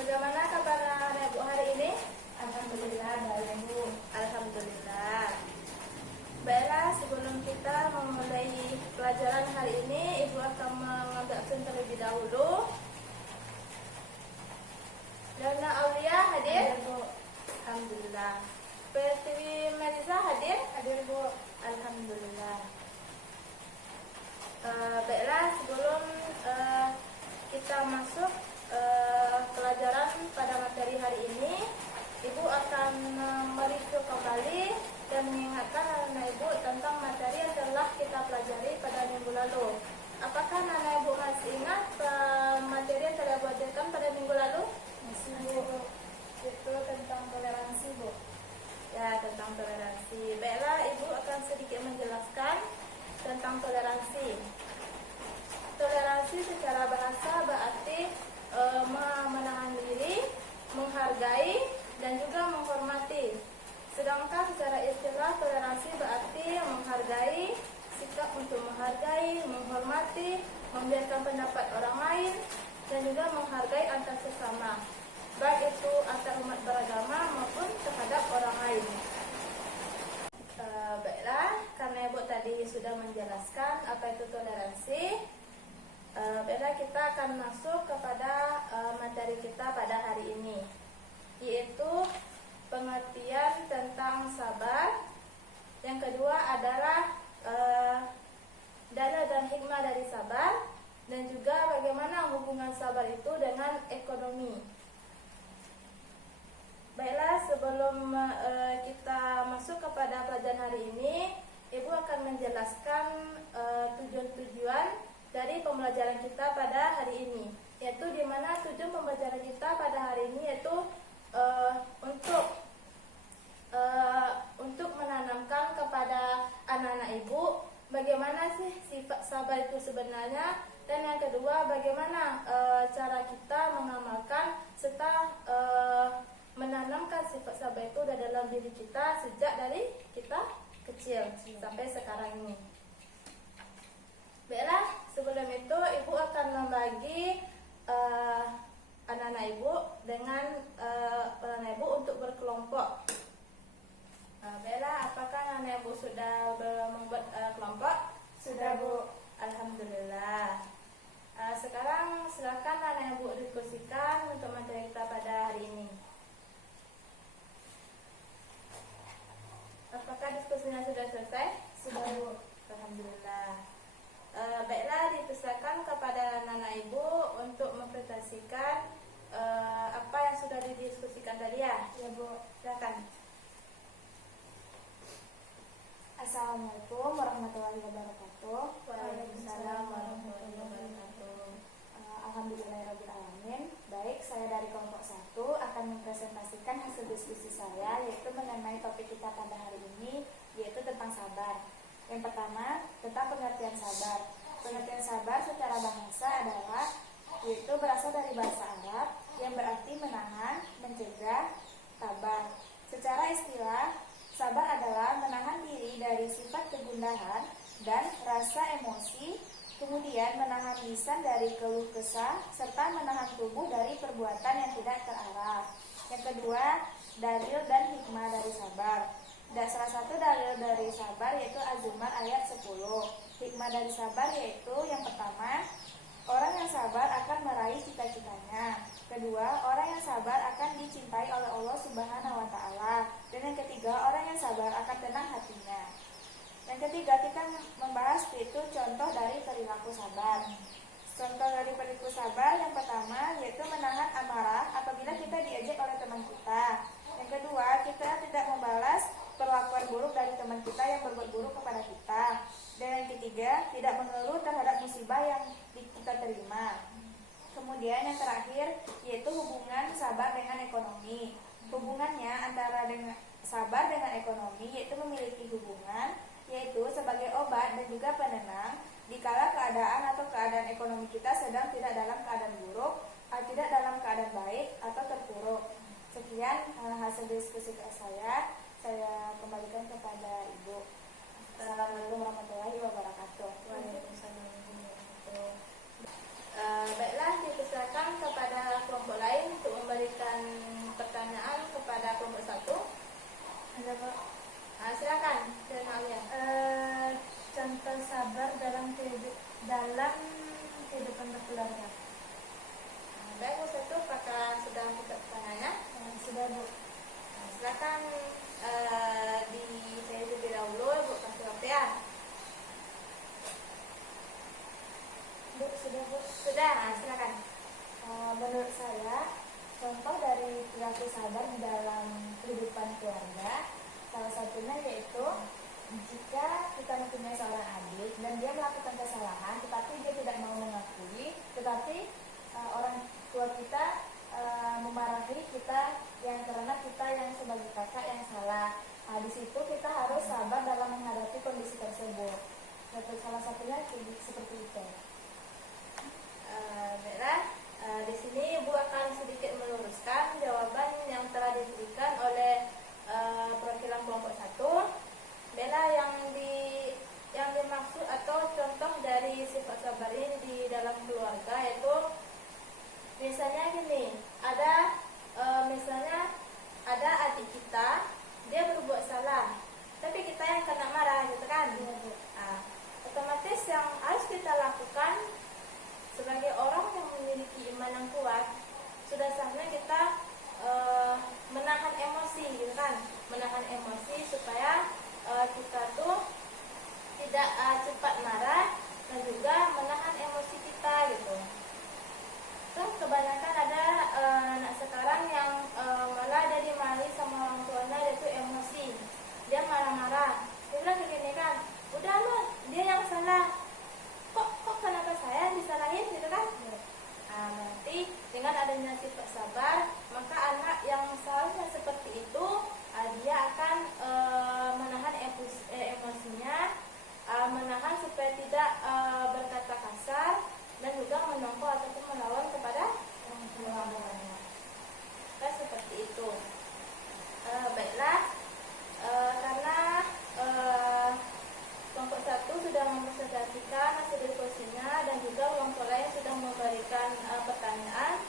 Bagaimana kabar Ibu hari ini? Alhamdulillah baik Bu. Alhamdulillah. Baiklah, sebelum kita memulai pelajaran hari ini, Ibu akan mengambil absen terlebih dahulu. Dana Aulia hadir? Bu. Alhamdulillah. Pertiwi Melisa hadir? Hadir Bu. Alhamdulillah. Baiklah, sebelum kita masuk pelajaran pada materi hari ini, Ibu akan mereview kembali dan mengingatkan anak Ibu tentang materi yang telah kita pelajari pada minggu lalu. Apakah anak Ibu masih ingat materi yang telah Ibu ajarkan pada minggu lalu? Masih Bu. Itu tentang toleransi Bu. Ya, tentang toleransi. Baiklah, Ibu akan sedikit menjelaskan tentang toleransi. Toleransi secara bahasa berarti menahan diri, menghargai, dan juga menghormati. Sedangkan secara istilah toleransi berarti menghargai, sikap untuk menghargai, menghormati, membiarkan pendapat orang lain, dan juga menghargai antar sesama, baik itu antar umat beragama maupun terhadap orang lain. Baiklah, karena Ibu tadi sudah menjelaskan apa itu toleransi, baiklah kita akan masuk kepada materi kita pada hari ini, yaitu pengertian tentang sabar. Yang kedua adalah dalil dan hikmah dari sabar, dan juga bagaimana hubungan sabar itu dengan ekonomi. Baiklah, sebelum kita masuk kepada pelajaran hari ini, Ibu akan menjelaskan tujuan-tujuan dari pembelajaran kita pada hari ini, yaitu di mana tujuan pembelajaran kita pada hari ini yaitu untuk menanamkan kepada anak-anak Ibu bagaimana sih sifat sabar itu sebenarnya, dan yang kedua bagaimana cara kita mengamalkan serta menanamkan sifat sabar itu dalam diri kita sejak dari kita kecil sampai sekarang ini. Baiklah, sebelum itu Ibu akan membagi anak-anak Ibu dengan anak Ibu untuk berkelompok. Baiklah, apakah anak Ibu sudah membuat kelompok? Sudah Bu. Alhamdulillah. Sekarang silakan anak Ibu diskusikan untuk materi kita pada hari ini. Apakah diskusinya sudah selesai? Sudah Bu. Alhamdulillah. Baiklah, dipersilakan kepada anak-anak Ibu untuk mempresentasikan apa yang sudah didiskusikan tadi ya. Ya Bu. Silakan. Assalamualaikum warahmatullahi wabarakatuh. Waalaikumsalam warahmatullahi wabarakatuh. Alhamdulillahirrahmanirrahim. Baik, saya dari kelompok 1 akan mempresentasikan hasil diskusi saya, yaitu mengenai topik kita pada hari ini, yaitu tentang sabar. Yang pertama, tentang pengertian sabar. Pengertian sabar secara bahasa adalah, yaitu berasal dari bahasa Arab yang berarti menahan, mencegah, sabar. Secara istilah, sabar adalah menahan diri dari sifat kegundahan dan rasa emosi, kemudian menahan lisan dari keluh kesah, serta menahan tubuh dari perbuatan yang tidak terarah. Yang kedua, dalil dan hikmah dari sabar. Dan salah satu dalil dari sabar yaitu Az-Zumar ayat 10. Hikmah dari sabar yaitu yang pertama, orang yang sabar akan meraih cita-citanya. Kedua, orang yang sabar akan dicintai oleh Allah Subhanahu wa Ta'ala. Dan yang ketiga, orang yang sabar akan tenang hatinya. Yang ketiga, kita membahas itu contoh dari perilaku sabar. Contoh dari perilaku sabar yang pertama yaitu menahan amarah apabila kita diejek oleh teman kita. Yang kedua, kita tidak membalas perlakuan buruk dari teman kita yang berbuat buruk kepada kita. Dan yang ketiga, tidak mengeluh terhadap musibah yang kita terima. Kemudian yang terakhir yaitu hubungan sabar dengan ekonomi. Hubungannya antara sabar dengan ekonomi yaitu memiliki hubungan, yaitu sebagai obat dan juga penenang dikala keadaan atau keadaan ekonomi kita sedang tidak dalam keadaan buruk, tidak dalam keadaan baik atau terpuruk. Sekian hasil diskusi saya kembalikan kepada Ibu. Assalamualaikum warahmatullahi wabarakatuh. Waalaikumsalam warahmatullahi wabarakatuh. Baiklah, dipersilakan kepada kelompok lain untuk berlaku sabar di dalam kehidupan keluarga. Salah satunya yaitu jika kita mempunyai seorang adik dan dia melakukan kesalahan tetapi dia tidak mau mengakui, tetapi orang tua kita memarahi kita yang karena kita yang sebagai kakak yang salah. Nah, di situ kita harus sabar dalam menghadapi kondisi tersebut. Salah satunya seperti itu. Baiklah, di sini Ibu akan sedikit meluruskan jawaban yang telah diberikan oleh perwakilan kelompok 1. Baiklah, yang dimaksud atau contoh dari sifat sabar ini di dalam keluarga yaitu misalnya gini, misalnya ada adik kita, dia berbuat salah, tapi kita yang kena marah gitu kan. Nah, otomatis yang harus kita lakukan sebagai orang yang memiliki iman yang kuat, sudah saatnya kita menahan emosi gitu kan, menahan emosi supaya kita tuh tidak cepat marah dan juga menahan emosi kita gitu. Tuh kebanyakan ada anak sekarang yang malah jadi mali sama orang tuanya, yaitu emosi. Dia marah-marah, dia bilang begini kan, udah lo, dia yang salah, kok kenapa saya disalahin gitu kan. Nanti dengan adanya sifat sabar, maka anak yang seharusnya seperti itu dia akan menahan emosinya, menahan supaya tidak berkata kasar dan juga menongkol ataupun melawan kepada orang tuanya. Nah, seperti itu. Baiklah, karena kelompok 1 sudah mempresentasikan hasil diskusinya dan juga kelompok lain sudah memberikan pertanyaan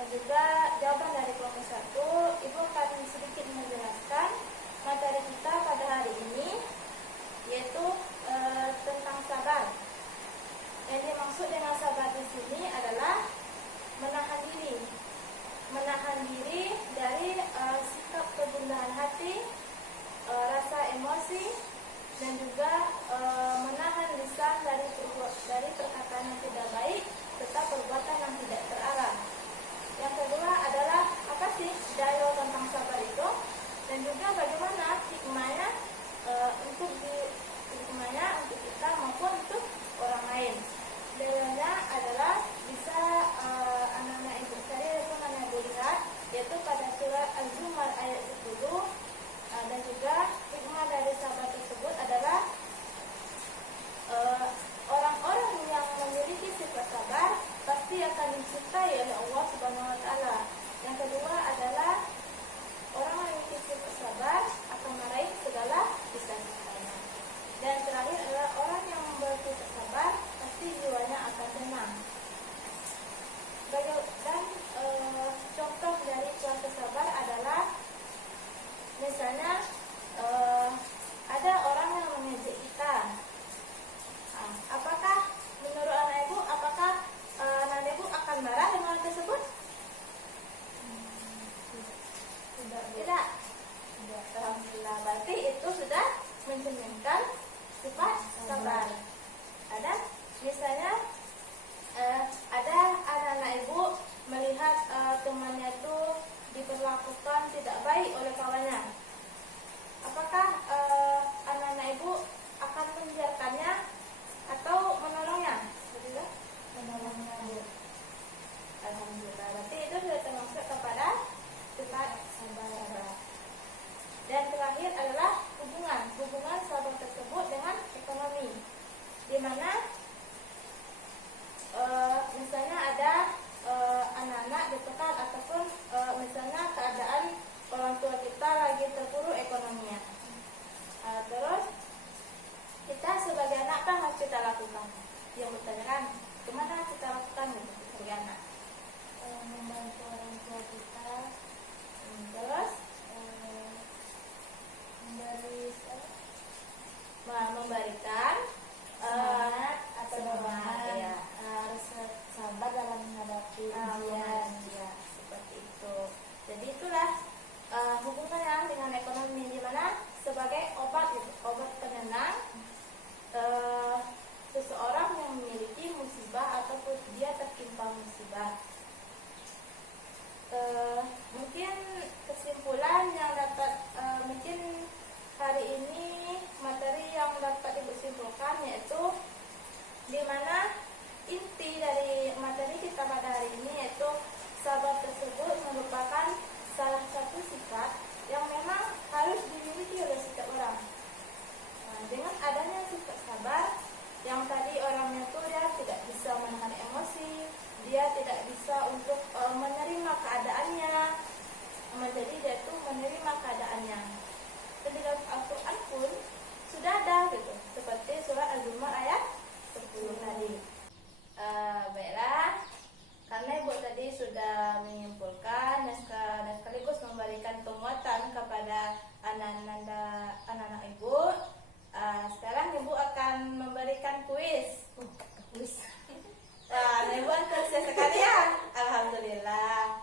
dan juga jawaban dari kelompok 1, Ibu akan sedikit menjelaskan materi kita pada hari ini, yaitu tentang sabar. Yang dimaksud dengan sabar di sini adalah menahan diri dari sikap kegundahan hati, rasa emosi, dan juga menahan lisan dari perkataan yang tidak baik serta perbuatan yang tidak terarah. Yang kedua adalah apa sih daya tentang sabar itu, dan juga bagaimana hikmahnya untuk kita maupun untuk orang lain. Dayanya adalah bisa anak-anak ibu sekalian ataupun anak ibu lihat, yaitu pada surat Az-Zumar ayat 10, dan juga hikmah dari sabar tersebut adalah orang-orang yang memiliki sifat sabar pasti akan dicintai oleh Allah Subhanahu wa taala. Yang kedua adalah orang yang memiliki sifat sabar akan meraih segala cita-citanya. Dan terakhir adalah orang yang bersifat sabar pasti jiwanya akan tenang. Dan contoh dari puasa sabar adalah misalnya ada orang yang mengejek kita. Apakah menurut anak ibu, anak ibu akan marah dengan hal tersebut? Tidak. Alhamdulillah, berarti itu sudah mencerminkan sifat sabar. Ada misalnya ada anak-anak ibu melihat temannya itu diperlakukan tidak baik oleh kawannya. Apakah anak-anak ibu akan membiarkannya atau menolongnya? Betul? Menolongnya. Alhamdulillah, berarti itu sudah termasuk kepada sifat sabar. Dan terakhir adalah hubungan sabar tersebut dengan ekonomi, di mana misalnya ada anak-anak ditekan ataupun di mana inti dari materi kita pada hari ini yaitu sabar tersebut merupakan salah satu sifat yang memang harus dimiliki oleh setiap orang. Nah, dengan adanya sifat sabar, yang tadi orangnya tuh dia tidak bisa menahan emosi, dia tidak bisa untuk menerima keadaannya, menjadi dia tuh menerima keadaannya. Dan di dalam Al-Quran pun sudah ada gitu, seperti surat Az-Zumar ayat 10 tadi. Baiklah, karena Ibu tadi sudah menyimpulkan dan sekaligus memberikan penguatan kepada anak-anak Ibu. Sekarang Ibu akan memberikan kuis. Wah, Ibu antusias sekali ya. Alhamdulillah.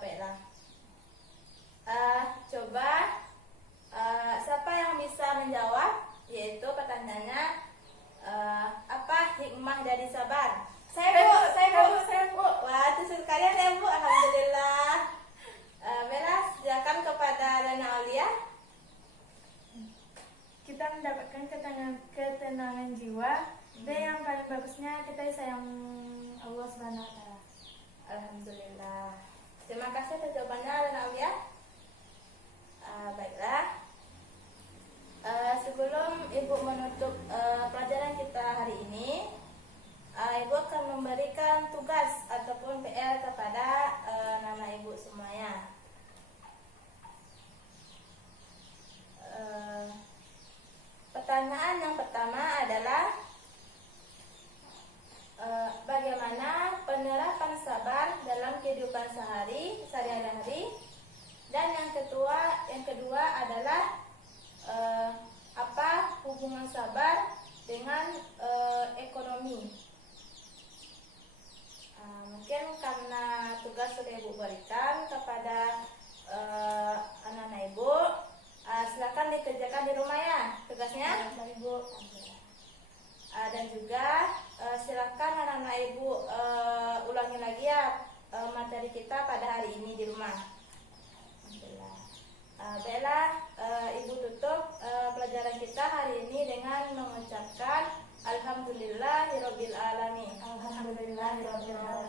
Baiklah. Coba siapa yang bisa menjawab? Yaitu pertanyaannya, apa hikmah dari sabar? Saya Bu. Wah, itu sekalian ya Bu. Alhamdulillah. Bella, silakan kepada Dana Aulia. Kita mendapatkan ketenangan jiwa, dan yang paling bagusnya kita sayang Allah Subhanahu wa taala. Alhamdulillah. Terima kasih atas jawabannya Dana Aulia. Baiklah. Sebelum Ibu menutup pelajaran kita hari ini, Ibu akan memberikan tugas ataupun PR kepada anak Ibu semuanya. Pertanyaan yang pertama adalah bagaimana penerapan sabar dalam kehidupan sehari-hari. Dan yang kedua adalah apa hubungan sabar dengan ekonomi. Mungkin karena tugas sudah Ibu berikan kepada anak-anak Ibu, silakan dikerjakan di rumah ya tugasnya. Ibu. Dan juga silakan anak-anak Ibu ulangi lagi ya materi kita pada hari ini di rumah. Baiklah, Ibu tutup pelajaran kita hari ini dengan mengucapkan Alhamdulillahirabbil alamin. Alhamdulillahirabbil alamin.